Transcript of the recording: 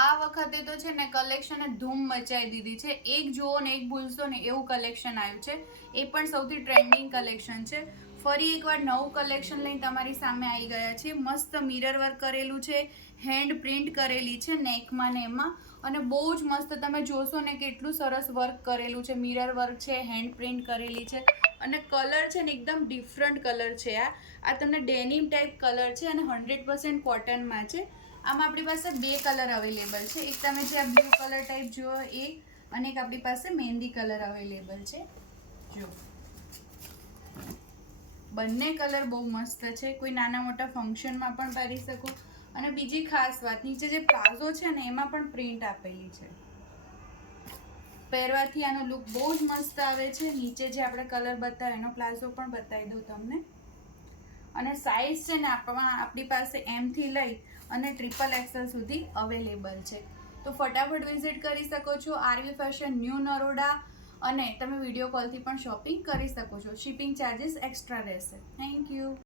આ વખતે તો છે ને કલેક્શને ધૂમ મચાવી દીધી છે. એક જુઓ ને એક ભૂલશો ને એવું કલેક્શન આવ્યું છે. એ પણ સૌથી ટ્રેન્ડિંગ કલેક્શન છે. ફરી એકવાર નવું કલેક્શન લઈને તમારી સામે આવી ગયા છે. મસ્ત મિરર વર્ક કરેલું છે, હેન્ડ પ્રિન્ટ કરેલી છે નેકમાં ને એમાં, અને બહુ જ મસ્ત તમે જોશો ને કેટલું સરસ વર્ક કરેલું છે. મિરર વર્ક છે, હેન્ડ પ્રિન્ટ કરેલી છે, અને કલર છે ને એકદમ ડિફરન્ટ કલર છે. આ તમને ડેનિમ ટાઈપ કલર છે અને 100% કોટનમાં છે. આમાં આપણી પાસે બે કલર અવેલેબલ છે. એક તમે જે આ બ્લુ કલર ટાઈપ જુઓ એ, અને એક આપણી પાસે મહેંદી કલર અવેલેબલ છે. જો બંને કલર બહુ મસ્ત છે. કોઈ નાના મોટા ફંક્શનમાં પણ પહેરી શકો. અને બીજી ખાસ વાત, નીચે જે પ્લાઝો છે ને એમાં પણ પ્રિન્ટ આપેલી છે. પહેરવાથી આનો લુક બહુ જ મસ્ત આવે છે. નીચે જે આપણે કલર બતાવ્યો એનો પ્લાઝો પણ બતાવી દઉં તમને. અને સાઇઝ છે ને આપણી પાસે M થી લઈ અને XXL સુધી અવેલેબલ છે. તો ફટાફટ વિઝિટ કરી શકો છો આરવી ફેશન ન્યૂ નરોડા, અને તમે વિડીયો કોલથી પણ શોપિંગ કરી શકો છો. શિપિંગ ચાર્જીસ એક્સ્ટ્રા રહેશે. Thank you.